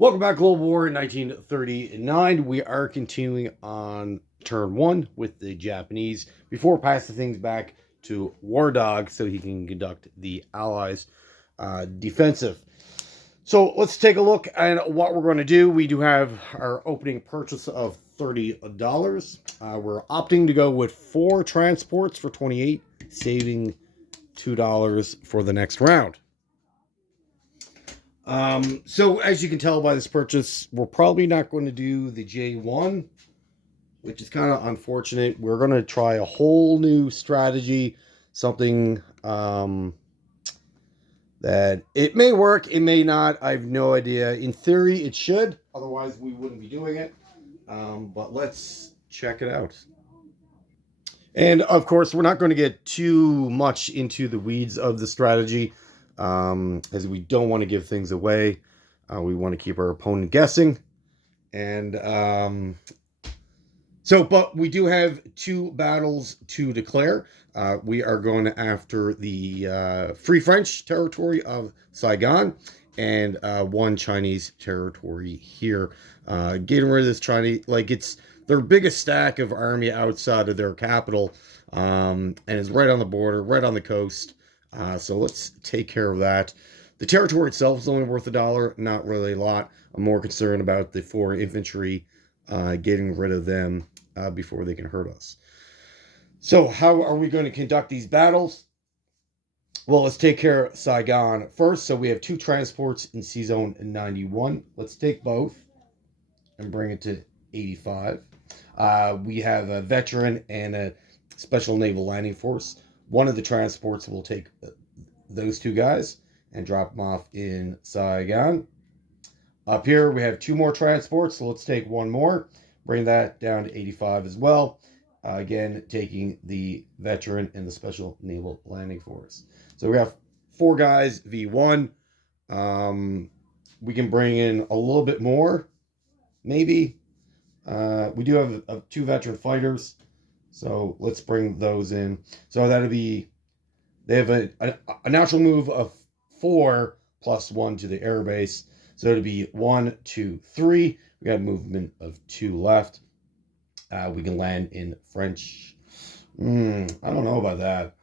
Welcome back, Global War in 1939. We are continuing on turn one with the Japanese before passing things back to War Dog so he can conduct the Allies' defensive. So let's take a look at what we're going to do. We do have our opening purchase of $30. We're opting to go with 4 transports for 28, saving $2 for the next round. So as you can tell by this purchase, we're probably not going to do the J1, which is kind of unfortunate. We're going to try a whole new strategy, something that it may work, it may not. I have no idea. In theory, it should. Otherwise, we wouldn't be doing it. But let's check it out. And of course, we're not going to get too much into the weeds of the strategy, as we don't want to give things away. We want to keep our opponent guessing. And but we do have 2 battles to declare. We are going after the Free French territory of Saigon and 1 Chinese territory here. Getting rid of this Chinese, like, it's their biggest stack of army outside of their capital, and it's right on the border, right on the coast. So let's take care of that. The territory itself is only worth $1, not really a lot. I'm more concerned about the 4 infantry, getting rid of them before they can hurt us. So how are we going to conduct these battles? Well, let's take care of Saigon first. So we have 2 transports in C-Zone 91. Let's take both and bring it to 85. We have a veteran and a special naval landing force. One of the transports will take those 2 guys and drop them off in Saigon. Up here, we have 2 more transports, so let's take 1 more. Bring that down to 85 as well. Again, taking the veteran and the special naval landing force. So we have 4 guys, V1. We can bring in a little bit more, maybe. We do have 2 veteran fighters, so let's bring those in. So that'll be, they have a natural move of 4 plus 1 to the air base. So it'll be 1, 2, 3. We got a movement of 2 left. We can land in French. I don't know about that.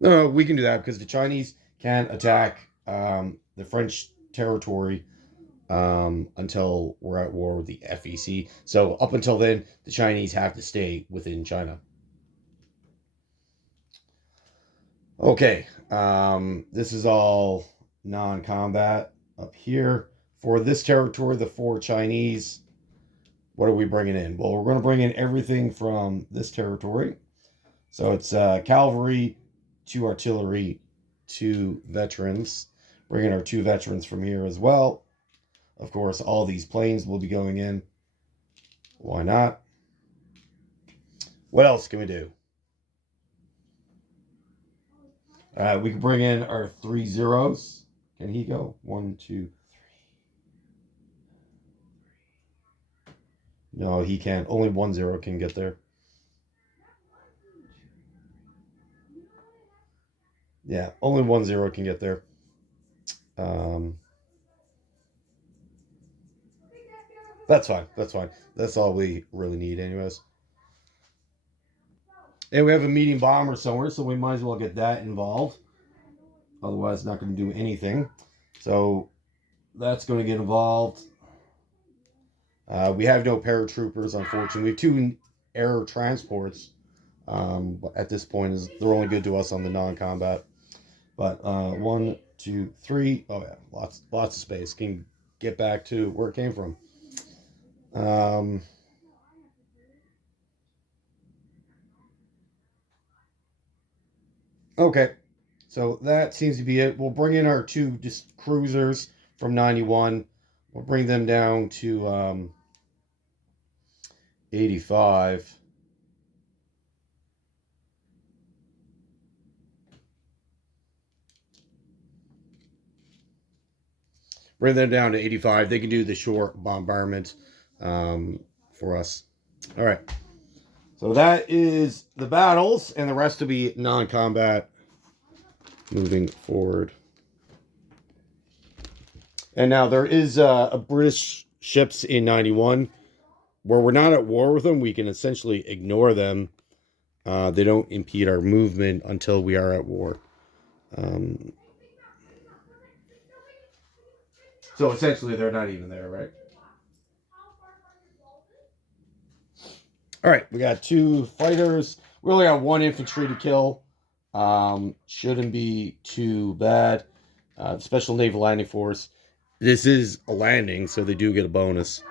No, we can do that because the Chinese can attack the French territory until we're at war with the FEC. So up until then, the Chinese have to stay within China. Okay, this is all non-combat up here. For this territory, the 4 Chinese, what are we bringing in? Well, we're going to bring in everything from this territory. So it's cavalry, 2 artillery, 2 veterans. Bringing our 2 veterans from here as well. Of course, all these planes will be going in. Why not? What else can we do? We can bring in our 3 zeros. Can he go? 1, 2, 3. No, he can't. Only 1 0 can get there. Yeah, only 1 0 can get there. That's fine. That's fine. That's all we really need, anyways. And we have a medium bomber somewhere, so we might as well get that involved. Otherwise, it's not going to do anything. So that's going to get involved. We have no paratroopers, unfortunately. We have 2 air transports. But at this point, they're only good to us on the non-combat. But 1, 2, 3. Oh yeah, lots of space. Can get back to where it came from. Okay, so that seems to be it. We'll bring in our 2 just cruisers from 91. We'll bring them down to 85. Bring them down to 85. They can do the short bombardment for us. All right. So that is the battles, and the rest will be non-combat moving forward. And now there is a British ships in 91 where we're not at war with them. We can essentially ignore them. They don't impede our movement until we are at war. So essentially, they're not even there, right? All right, we got 2 fighters. We only got 1 infantry to kill. Shouldn't be too bad. Special Naval Landing Force. This is a landing, so they do get a bonus.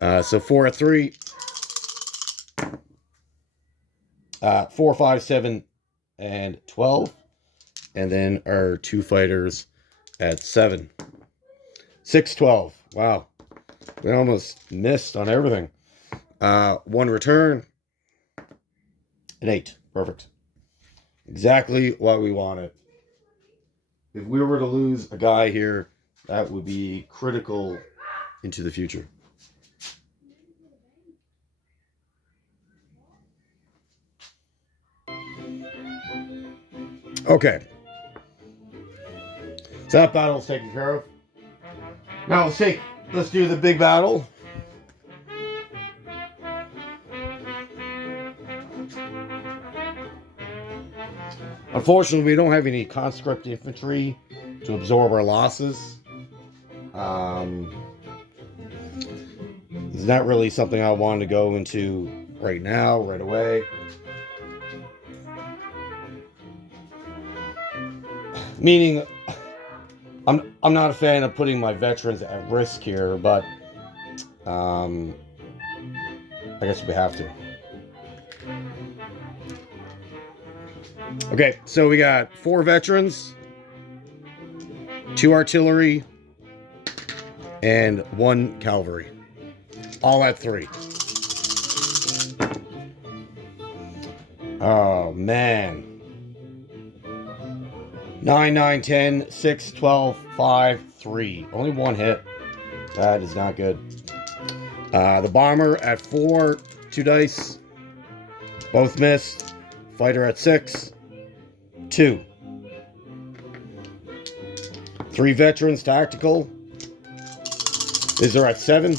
So 4 at 3. 4, 5, 7, and 12. And then our 2 fighters at 7. 6, 12. Wow. We almost missed on everything. 1 return. An 8. Perfect. Exactly what we wanted. If we were to lose a guy here, that would be critical into the future. Okay. So that battle's taken care of. Now let's do the big battle. Unfortunately, we don't have any conscript infantry to absorb our losses. It's not really something I want to go into right now, right away. Meaning, I'm not a fan of putting my veterans at risk here, but I guess we have to. Okay, so we got 4 veterans, 2 artillery, and 1 cavalry. All at 3. Oh, man. 9, 9, 10, 6, 12, 5, 3. Only 1 hit. That is not good. The bomber at 4, 2 dice. Both missed. Fighter at 6, 2. 3 veterans tactical. These are at 7.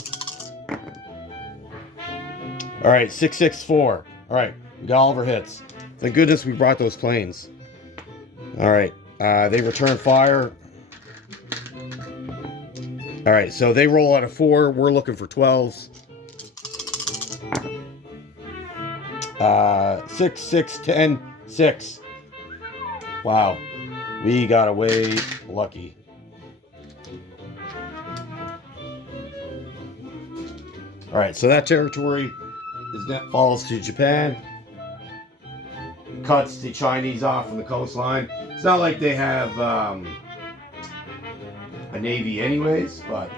All right, 6, 6, 4. All right, we got all of our hits. Thank goodness we brought those planes. All right, they return fire. All right, so they roll out of 4. We're looking for 12s. 6, 6, 10, 6. Wow, we got away lucky. All right, so that territory falls to Japan. Cuts the Chinese off from the coastline. It's not like they have a navy anyways, but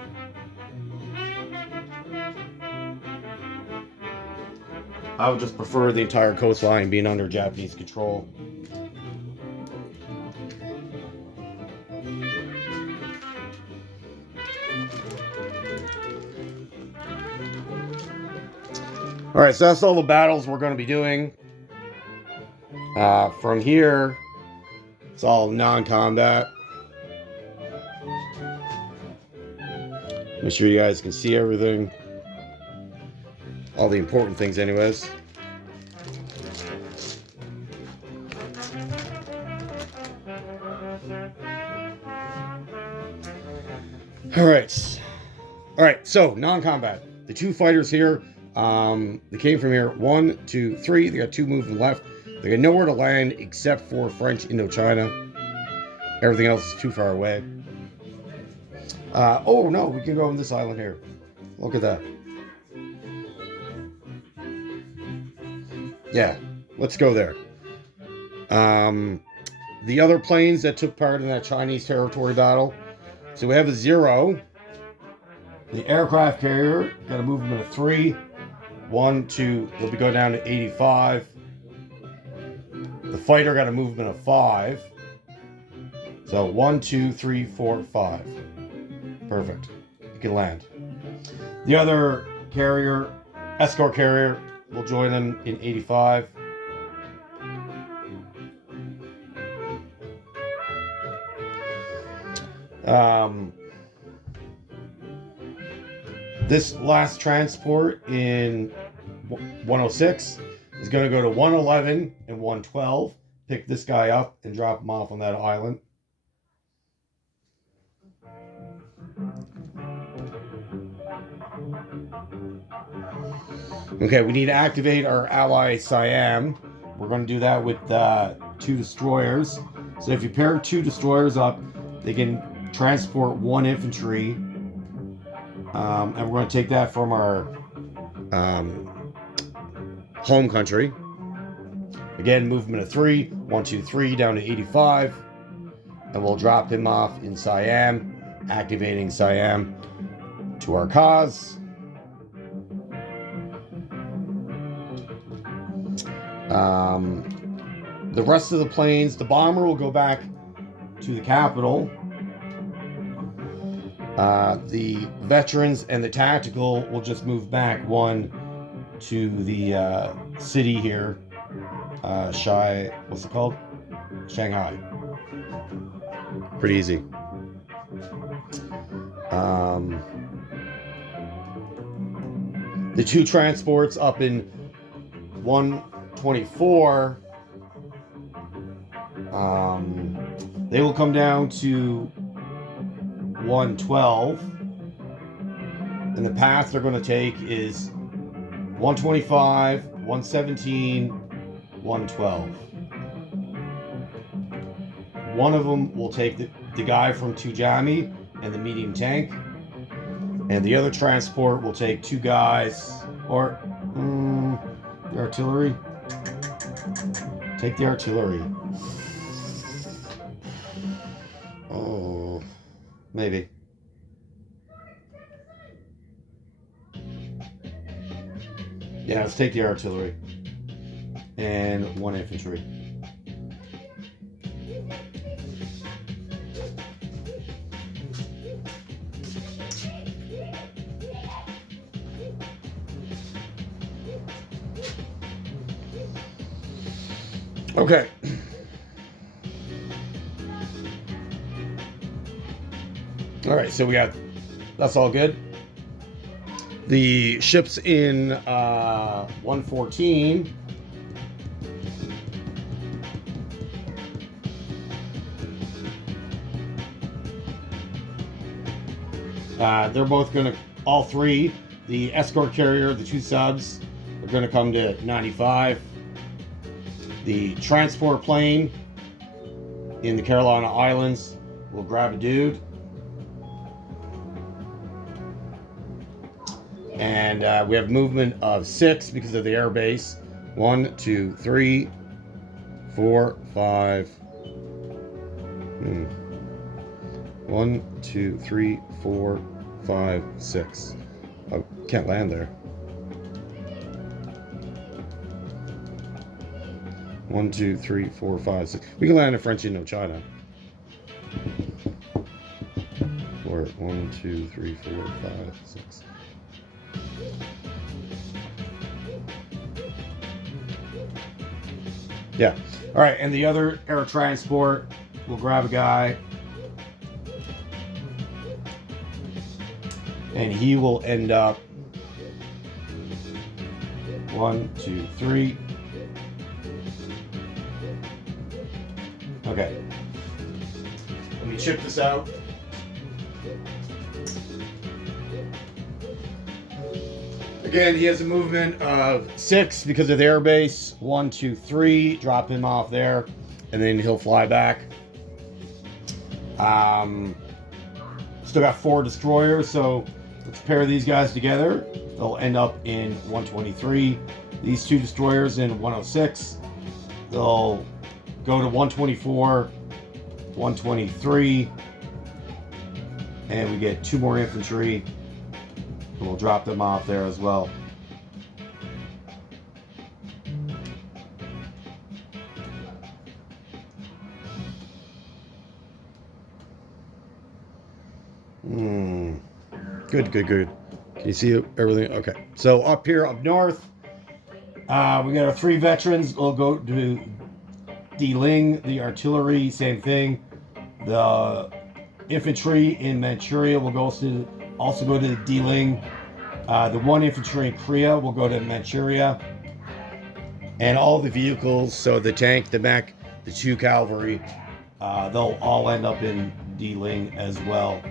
I would just prefer the entire coastline being under Japanese control. All right, so that's all the battles we're going to be doing. From here, it's all non-combat. Make sure you guys can see everything. All the important things anyways. All right, so non-combat. The 2 fighters here, they came from here. 1, 2, 3. They got 2 moving left. They got nowhere to land except for French Indochina. Everything else is too far away. Oh no, we can go on this island here. Look at that. Yeah, let's go there. The other planes that took part in that Chinese territory battle. So we have a 0. The aircraft carrier got a movement of 3. 1, 2. They'll be going down to 85. The fighter got a movement of 5. So 1, 2, 3, 4, 5. Perfect. You can land. The other carrier, escort carrier, will join them in 85. This last transport in 106 is going to go to 111 and 112. Pick this guy up and drop him off on that island. Okay, we need to activate our ally Siam. We're going to do that with 2 destroyers. So if you pair 2 destroyers up, they can transport 1 infantry. And we're going to take that from our home country. Again, movement of 3. 1, 2, 3 down to 85. And we'll drop him off in Siam, activating Siam to our cause. The rest of the planes, the bomber will go back to the capital. The veterans and the tactical will just move back 1 to the city here. What's it called? Shanghai. Pretty easy. The 2 transports up in 124, they will come down to 112, and the path they're going to take is 125, 117, 112. One of them will take the guy from Tujami and the medium tank, and the other transport will take 2 guys, or the artillery. Take the artillery. Oh, maybe. Yeah, let's take the artillery. And 1 infantry. Okay. All right, so that's all good. The ships in 114 they're both going to, all 3, the escort carrier, the 2 subs, are going to come to 95. The transport plane in the Carolina Islands will grab a dude. And we have movement of 6 because of the air base. 1, 2, 3, 4, 5. 1, 2, 3, 4, 5, 6. Oh, can't land there. 1, 2, 3, 4, 5, 6. We can land in French Indochina. 4, 1, 2, 3, 4, 5, 6. Yeah. All right, and the other air transport will grab a guy, and he will end up 1, 2, 3. Okay. Let me chip this out. Again, he has a movement of 6 because of the air base. 1, 2, 3. Drop him off there, and then he'll fly back. Still got 4 destroyers, so let's pair these guys together. They'll end up in 123. These 2 destroyers in 106. They'll go to 124, 123, and we get 2 more infantry. And we'll drop them off there as well. Good. Can you see everything? Okay. So up here, up north, we got our 3 veterans. We'll go to Diling, the artillery, same thing. The infantry in Manchuria will also go to Diling. The 1 infantry in Korea will go to Manchuria. And all the vehicles, so the tank, the mech, the 2 cavalry, they'll all end up in D-Ling as well.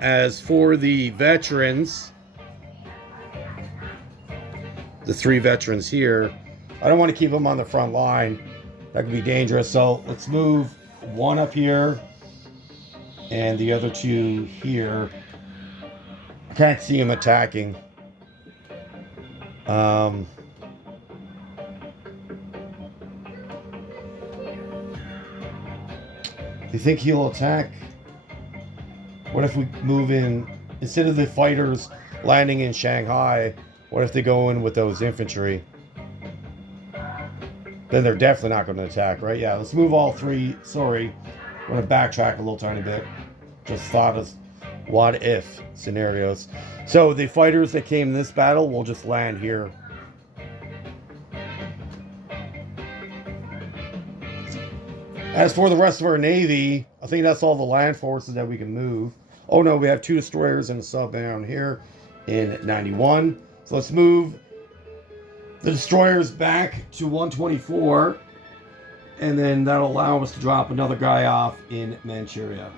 As for the veterans, the 3 veterans here, I don't want to keep them on the front line. That could be dangerous. So let's move 1 up here and the other 2 here. I can't see him attacking. Do you think he'll attack? What if we move in, instead of the fighters landing in Shanghai, what if they go in with those infantry? Then they're definitely not going to attack, right? Yeah, let's move all 3. Sorry, I'm going to backtrack a little tiny bit. Just thought of what if scenarios. So the fighters that came in this battle will just land here. As for the rest of our Navy, I think that's all the land forces that we can move. Oh no, we have 2 destroyers and a sub down here in 91. So let's move the destroyers back to 124. And then that'll allow us to drop another guy off in Manchuria.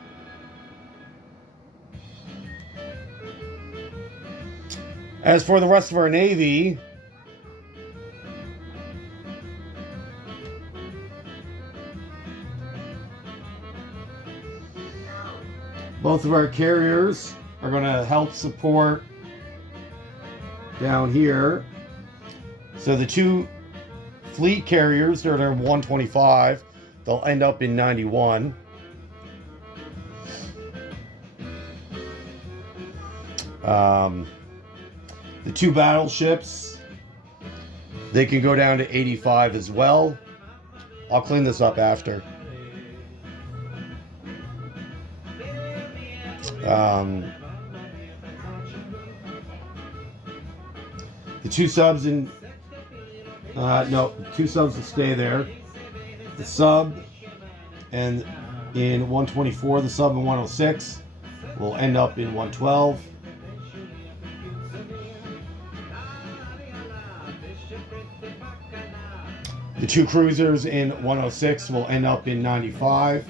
As for the rest of our Navy, both of our carriers are going to help support down here. So the 2 fleet carriers, they're 125. They'll end up in 91. The 2 battleships, they can go down to 85 as well. I'll clean this up after. The 2 subs in no, 2 subs will stay there. The sub and in 124, the sub in 106 will end up in 112. The 2 cruisers in 106 will end up in 95.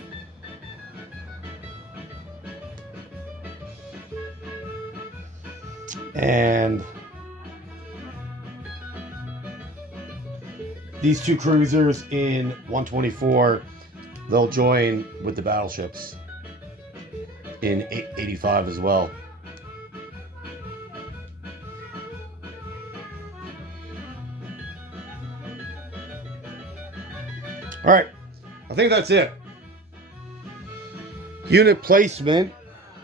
And these 2 cruisers in 124, they'll join with the battleships in 85 as well. All right, I think that's it. Unit placement.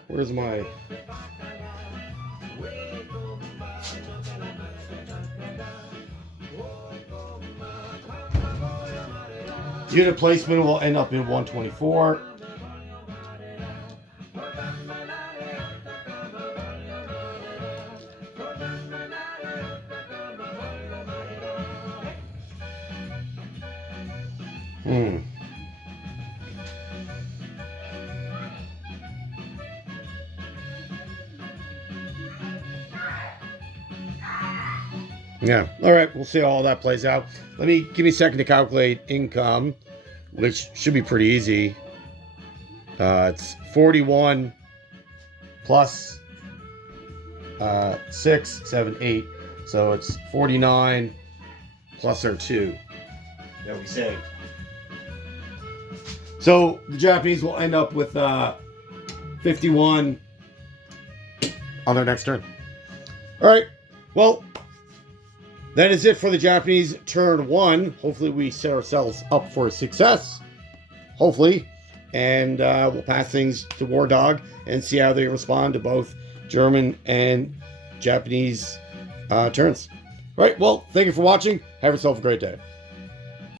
Where's my... Unit placement will end up in 124. Yeah. All right. We'll see how all that plays out. Give me a second to calculate income, which should be pretty easy. It's 41 plus 6, 7, 8. So it's 49 plus our 2 that we saved. So the Japanese will end up with 51 on their next turn. All right. Well, that is it for the Japanese turn 1. Hopefully we set ourselves up for a success. Hopefully. And we'll pass things to War Dog and see how they respond to both German and Japanese turns. All right. Well, thank you for watching. Have yourself a great day.